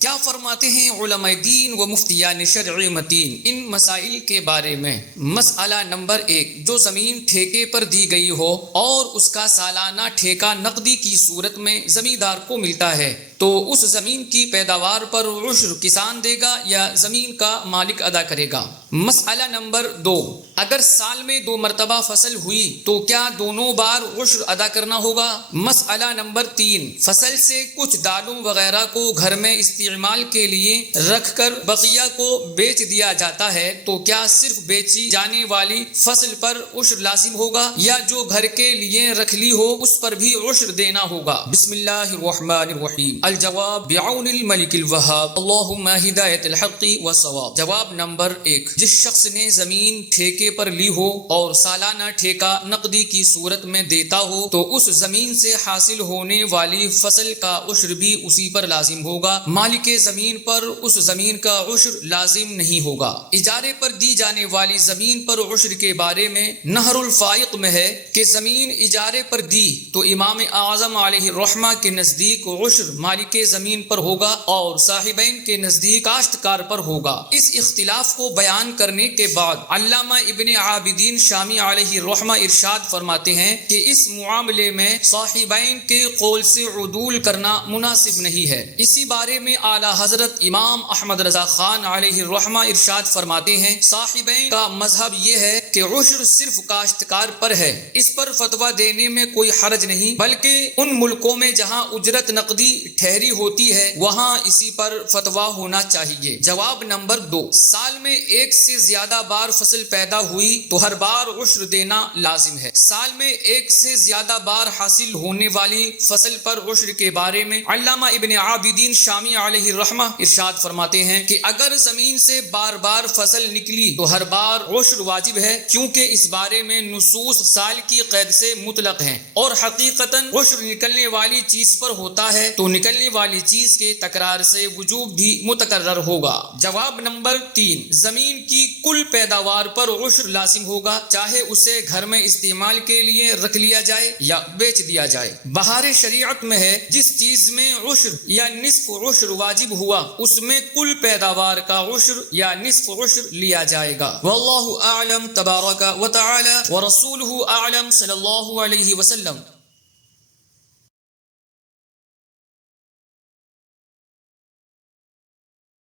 کیا فرماتے ہیں علماء دین و مفتیان شرع متین ان مسائل کے بارے میں؟ مسئلہ نمبر 1، جو زمین ٹھیکے پر دی گئی ہو اور اس کا سالانہ ٹھیکہ نقدی کی صورت میں زمیندار کو ملتا ہے تو اس زمین کی پیداوار پر عشر کسان دے گا یا زمین کا مالک ادا کرے گا؟ مسئلہ نمبر 2، اگر سال میں 2 مرتبہ فصل ہوئی تو کیا دونوں بار عشر ادا کرنا ہوگا؟ مسئلہ نمبر 3، فصل سے کچھ دالوں وغیرہ کو گھر میں استعمال کے لیے رکھ کر بقیہ کو بیچ دیا جاتا ہے تو کیا صرف بیچی جانے والی فصل پر عشر لازم ہوگا یا جو گھر کے لیے رکھ لی ہو اس پر بھی عشر دینا ہوگا؟ بسم اللہ الرحمن الرحیم۔ الجواب بعون الملک الوہاب، اللہم ہدایت الحق والصواب۔ جواب نمبر 1، جس شخص نے زمین ٹھیکے پر لی ہو اور سالانہ ٹھیکہ نقدی کی صورت میں دیتا ہو تو اس زمین سے حاصل ہونے والی فصل کا عشر بھی اسی پر لازم ہوگا، مالک زمین پر اس زمین کا عشر لازم نہیں ہوگا۔ اجارے پر دی جانے والی زمین پر عشر کے بارے میں نہر الفائق میں ہے کہ زمین اجارے پر دی تو امام اعظم علیہ الرحمہ کے نزدیک عشر مالک زمین پر ہوگا اور صاحبین کے نزدیک کاشتکار پر ہوگا۔ اس اختلاف کو بیان کرنے کے بعد علامہ ابن عابدین شامی علیہ الرحمہ ارشاد فرماتے ہیں کہ اس معاملے میں صاحبین کے قول سے عدول کرنا مناسب نہیں ہے۔ اسی بارے میں اعلیٰ حضرت امام احمد رضا خان علیہ الرحمہ ارشاد فرماتے ہیں صاحبین کا مذہب یہ ہے کہ عشر صرف کاشتکار پر ہے، اس پر فتویٰ دینے میں کوئی حرج نہیں، بلکہ ان ملکوں میں جہاں اجرت نقدی ٹھہری ہوتی ہے وہاں اسی پر فتویٰ ہونا چاہیے۔ جواب نمبر 2، سال میں ایک سے زیادہ بار فصل پیدا ہوئی تو ہر بار عشر دینا لازم ہے۔ سال میں ایک سے زیادہ بار حاصل ہونے والی فصل پر عشر کے بارے میں علامہ ابن عابدین شامی علیہ الرحمہ ارشاد فرماتے ہیں کہ اگر زمین سے بار بار فصل نکلی تو ہر بار عشر واجب ہے، کیونکہ اس بارے میں نصوص سال کی قید سے مطلق ہیں اور حقیقتاً عشر نکلنے والی چیز پر ہوتا ہے تو نکلنے والی چیز کے تکرار سے وجوب بھی متکرر ہوگا۔ جواب نمبر 3، زمین کی کل پیداوار پر عشر لازم ہوگا، چاہے اسے گھر میں استعمال کے لیے رکھ لیا جائے یا بیچ دیا جائے۔ بہار شریعت میں ہے جس چیز میں عشر یا نصف عشر واجب ہوا اس میں کل پیداوار کا عشر یا نصف عشر لیا جائے گا۔ واللہ اعلم تبارک و تعالی ورسولہ اعلم صلی اللہ علیہ وسلم۔